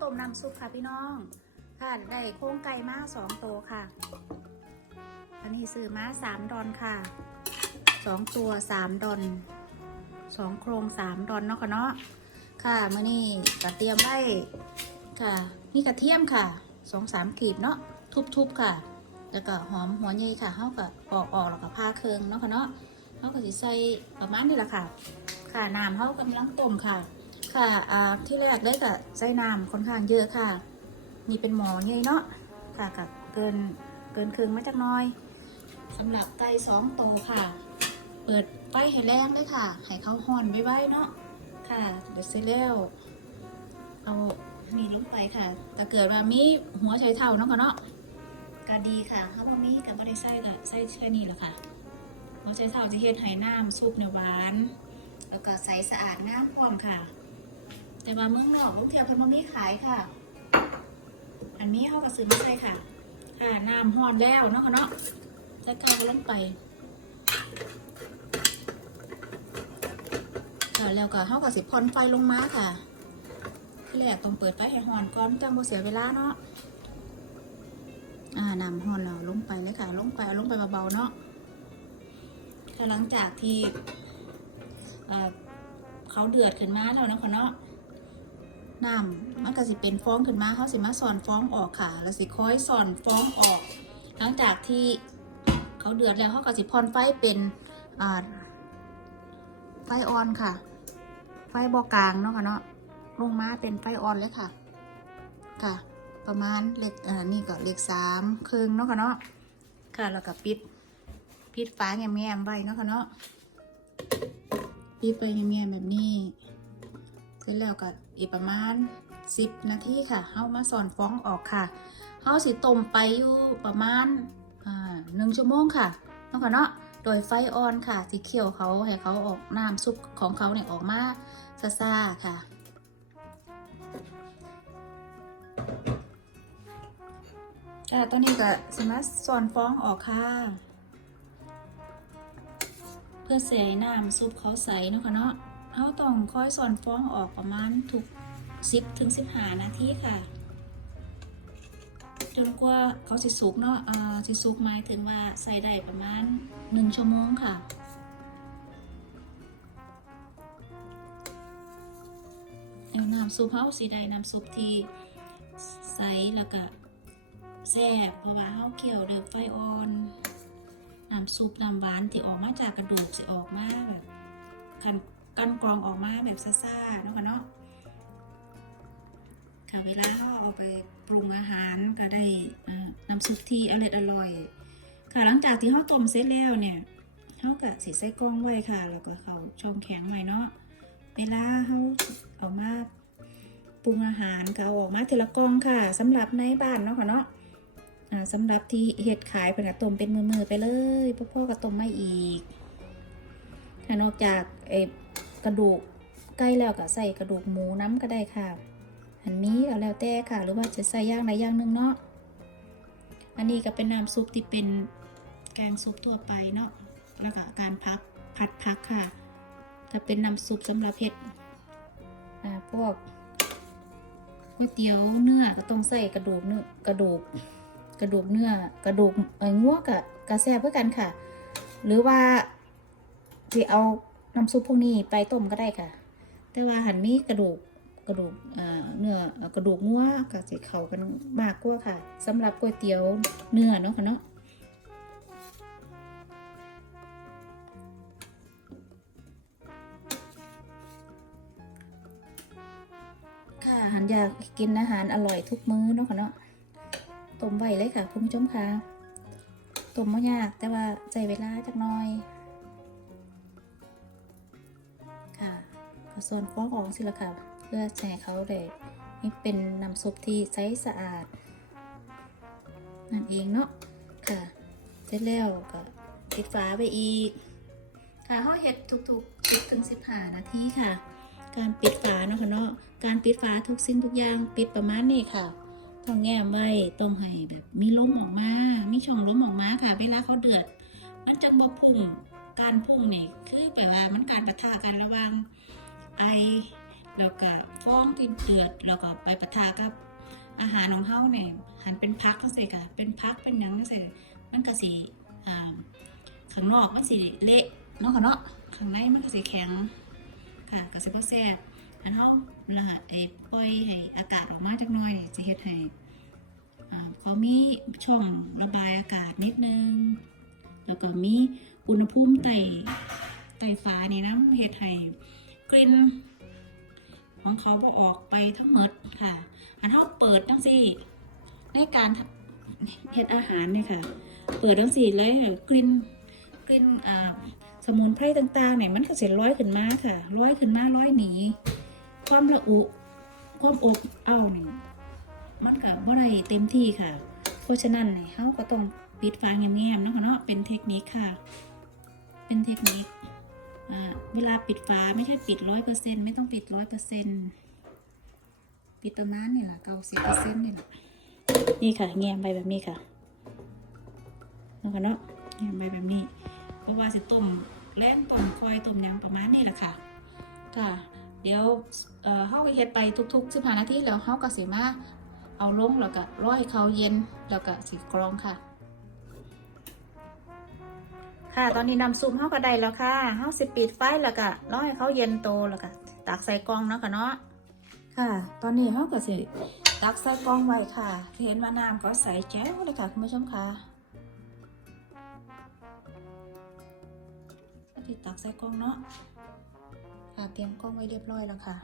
ต้มน้ำซุปค่ะพี่น้องค่ะได้โครงไก่มาสองตัวค่ะ อันนี้ซื้อมาสามดอนค่ะสองตัวสามดอนสองโครงสามดอนเนาะค่ะเนาะค่ะมื่อนี้กระเตรียมไว้ค่ะนี่กระเทียมค่ะสองสามกีบเนาะทุบๆค่ะ แล้วก็หอมหัวใหญ่ค่ะเฮาก็ปอกออกแล้วก็ผ้าเครืองเนาะค่ะเนาะเฮาก็สิใส่ประมาณนี้แหละค่ะ ค่ะน้ำเฮากำลังต้มค่ะ ค่ะอ่าที่แรกได้ก็ใส่น้ำค่อนข้างเยอะค่ะ นี่เป็นหมอใหญ่เนาะค่ะกับเกินเกินครึ่งมาจากน้อยสำหรับไก่สองโตค่ะ เปิดไฟให้แรงเลยค่ะให้เขาห่อนไว้ๆเนาะค่ะ เดี๋ยวเสร็จแล้วเอามีลงไปค่ะแต่เกิดว่ามีหัวไชเท่าเนาะค่ะเนาะก็ดีค่ะถ้าว่ามีกับ่ได้ใส่ก็ใส่แค่นี้แหละค่ะหัวไชเท่าจะเฮ็ดให้น้ำซุปเนี่ยหวาน แล้วก็ใสสะอาดงามพร้อมค่ะ แต่ว่าเมืองนอกลูกเทียบเพิ่นบ่มีขายค่ะ อันนี้เขาก็ซื้อมาใส่ค่ะ ค่ะน้ำฮ้อนแล้วเนาะค่ะเนาะจะกางลงไปค่ะแล้วก็เขาก็สิพ่นไฟลงมาค่ะที่แรกต้องเปิดไฟให้ฮ้อนก่อนจังบ่เสียเวลาเนาะอ่าน้ำฮ้อนแล้วลงไปเลยค่ะ ลงไปเอาลงไปเบาๆเนาะค่ะหลังจากที่เขาเดือดขึ้นมาแล้วเนาะค่ะเนาะ น้ำมันก็สิเป็นฟองขึ้นมาเขาสิมาสอนฟองออกค่ะ แล้วสิค่อยสอนฟองออก หลังจากที่เขาเดือดแล้วเขาก็สิพอนไฟเป็นอ่าไฟออนค่ะ ไฟบอกลางเนาะค่ะเนาะลงมาเป็นไฟออนเลยค่ะ ค่ะ ประมาณเล็กอ่านี่ก็เล็กสามครึ่งเนาะค่ะเนาะค่ะแล้วก็ปิดปิดฟ้าแง้มๆไว้เนาะค่ะเนาะปิดไปแง้มๆแบบนี้ เสร็แล้วก็อีกประมาณ 10 นาทีค่ะเฮามาสอนฟ้องออกค่ะเฮาสิต้มไปอยู่ประมาณหนึ่งชั่วโมงค่ะเนาะค่ะเนาะโดยไฟอ่อนค่ะสีเขียวเขาให้เขาออกน้ำซุปของเขาเนี่ยออกมาซ่าค่ะค่ะตอนนี้ก็สามารถสอนฟ้องออกค่ะ เพื่อเสียน้ำซุปเขาใสเนาะค่ะเนาะ เขาต้องคอยสอนฟ้องออกประมาณทุกสิบถึงสิบห้านาทีค่ะ จนกว่าเขาสิสุกเนาะอ่าสิสุกหมายถึงว่าใส่ได้ประมาณหนึ่งชั่วโมงค่ะเอาน้ำซุปเขาสีได้น้ำซุปที่ใสแล้วก็แซ่บเพราะว่าเขาเคี่ยวเดือไฟอ่อนน้ำซุปน้ำหวานที่ออกมาจากกระดูกสิออกมาแบบคัน กันกรองออกมาแบบซ่าๆเนาะค่ะเนาะค่ะเวลาเขาเอาไปปรุงอาหารก็ได้น้ำซุปที่อร่อยอร่อยค่ะหลังจากที่เขาต้มเสร็จแล้วเนี่ยเขาก็สิใส่กล้องไว้ค่ะ แล้วก็เขาช่องแข็งไว้เนาะเวลาเขาเอามาปรุงอาหารก็เอาออกมาทีละกล้องค่ะสำหรับในบ้านเนาะค่ะเนาะสำหรับที่เห็ดขายเป็นกระต้มเป็นมือๆไปเลยพ่อๆก็ต้มไม่อีกนอกจากไอ้ กระดูกใกล้แล้วก็ใส่กระดูกหมูน้ำก็ได้ค่ะ อันนี้ก็แล้วแต่ค่ะ หรือว่าจะใส่ย่างใดย่างหนึ่งเนาะ อันนี้ก็เป็นน้ำซุปที่เป็นแกงซุปทั่วไปเนาะ แล้วก็การพักผัดพักค่ะถ้าเป็นน้ำซุปสำหรับเห็ดอ่าพวกก๋วยเตี๋ยวเนื้อก็ต้องใส่กระดูกเนื้อกระดูกกระดูกเนื้อกระดูกเอ้งัวกับกระแซบเพื่อกันค่ะ หรือว่าที่เอา น้ำซุปพวกนี้ไปต้มก็ได้ค่ะ แต่ว่าหันมีกระดูกกระดูกเนื้อกระดูกงัวกับสิเขากันมากกว่าค่ะสำหรับก๋วยเตี๋ยวเนื้อเนาะค่ะเนาะค่ะหันอยากกินอาหารอร่อยทุกมื้อเนาะค่ะเนาะต้มไว้เลยค่ะคุณผู้ชมค่ะต้มไม่ยากแต่ว่าใจเวลาจักหน่อย ส่วนฟองออกสิละค่ะ เพื่อแชร์เขาได้ให้เป็นน้ำซุปที่ใสสะอาด นั่นเองเนาะค่ะเสร็จแล้วก็ปิดฝาไปอีก ค่ะห่อเห็ดทุกๆ10ถึง15นาทีค่ะ การปิดฝาเนาะค่ะเนาะการปิดฝาทุกสิ่งทุกอย่างปิดประมาณนี้ค่ะต้องแง้มไว้ต้องให้แบบมีลมออกมา มีช่องลมออกมาค่ะ เวลาเขาเดือด มันจะบ่พุ่งการพุ่งนี่คือแบบว่ามันการปะทะกันระหว่าง ไอ แล้วก็ฟ้องกินเดือด แล้วก็ไปปะทะกับอาหารของเฮาเนี่ยหันเป็นพักก็สิค่ะเป็นพักเป็นหยังก็สิมันก็สิอ่าข้างนอกมันสิเละเนาะค่ะเนาะข้างในมันก็สิแข็งค่ะก็สิบ่แซ่บอันเฮาละไอ้ปล่อยให้อากาศออกมาจักหน่อยสิเฮ็ดให้อ่าเขามีช่องระบายอากาศนิดนึง แล้วก็มีอุณหภูมิไต่ไต่ฟ้านี่นะเฮ็ดให้ กลิ่นของเขาบ่ออกไปทั้งหมดค่ะ อันเท่าเปิดจังซี่ในการทำเฮ็ดอาหารเนี่ยค่ะ เปิดจังซี่เลยกลิ่นกลิ่นอ่าสมุนไพรต่างๆเนี่ยมันก็สิร้อยขึ้นมาค่ะ ร้อยขึ้นมาร้อยหนีความระอุความอบเอานี่มันก็บ่ได้เต็มที่ค่ะ เพราะฉะนั้นเนี่ยเฮาก็ต้องปิดฝาแง้มๆนะค่ะเนาะเป็นเทคนิคค่ะ เป็นเทคนิค เวลาปิดฝาไม่ใช่ปิดร้อยเปอร์เซ็นไม่ต้องปิดร้อยเปอร์เซ็นปิดประมาณนี่แหละเก้าสิบเปอร์เซ็นนี่แหละนี่ค่ะแง้มไปแบบนี้ค่ะเนาะค่ะเนาะแง้มไปแบบนี้ เพราะว่าสิต้มแล่นต้มคอยต้มยำประมาณนี้แหละค่ะ ค่ะ เดี๋ยวเอ่อเฮาก็เฮ็ดไปทุกๆ15นาทีแล้วเฮาก็สิมาเอาลงแล้วก็ร้อยให้เขาเย็นแล้วก็สีกรองค่ะ ค่ะ ตอนนี้น้ำซุปเฮาก็ได้แล้วค่ะเฮาสิปิดไฟแล้วก็ร้อให้เขาเย็นโตแล้วก็ตักใส่กล่องเนาะค่ะเนาะค่ะ ตอนนี้เฮาก็สิตักใส่กล่องไว้ค่ะ เห็นว่าน้ำก็ใสแจ๋วเลยค่ะคุณผู้ชมค่ะก็สิตักใส่กล่องเนาะค่ะเตรียมกล่องไว้เรียบร้อยแล้วค่ะ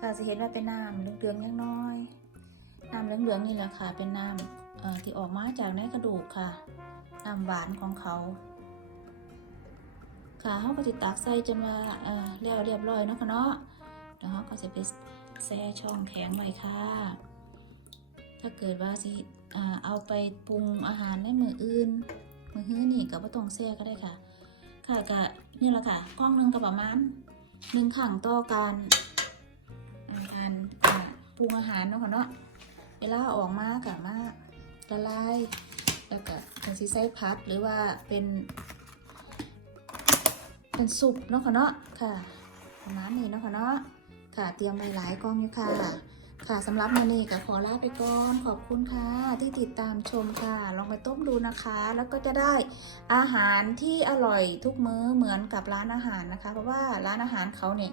ค่ะจะเห็นว่าเป็นน้ำเหลืองๆยังน้อย เหลืองๆนี่แหละค่ะ เป็นน้ำที่ออกมาจากในกระดูกค่ะ น้ำหวานของเขา ค่ะเขาก็จะตักใส่จนว่าแล้วเรียบร้อยเนาะค่ะเนาะแล้วเขาก็จะไปแช่ช่องแข็งไว้ค่ะ ถ้าเกิดว่าสิเอาไปปรุงอาหารในมืออื่น มือฮื้อนี่ก็บ่ต้องแช่ก็ได้ค่ะ ค่ะก็นี่แหละค่ะกล้องหนึงก็ประมาณหนึ่งขังต่อการการปรุงอาหารเนาะค่ะเนาะ เวลาออกมากะมาละลาย แล้วก็เป็นซีไส้พัดหรือว่าเป็น เป็นสุปเนาะค่ะเนาะค่ะประมาณนี้เนาะค่ะเนาะค่ะ เตรียมไว้หลายกองอยู่ค่ะ ค่ะสำหรับมือนี้ก็ขอลาไปก่อนขอบคุณค่ะที่ติดตามชมค่ะ ลองไปต้มดูนะคะ แล้วก็จะได้อาหารที่อร่อยทุกมื้อเหมือนกับร้านอาหารนะคะ เพราะว่าร้านอาหารเขาเนี่ย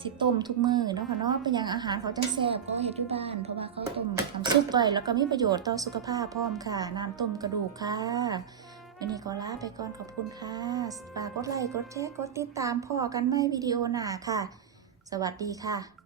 สิต้มทุกมือเนาะค่ะเนาะเป็นอย่างอาหารเขาจะแซ่บก็เฮ็ดที่บ้าน เพราะว่าเขาต้มทำซุปไว้แล้วก็มีประโยชน์ต่อสุขภาพพร้อมค่ะน้ำต้มกระดูกค่ะวันนี้ก็ลาไปก่อนขอบคุณค่ะฝากกดไลค์กดแชร์กดติดตามพ่อกันไม่วิดีโอหน้าค่ะ สวัสดีค่ะ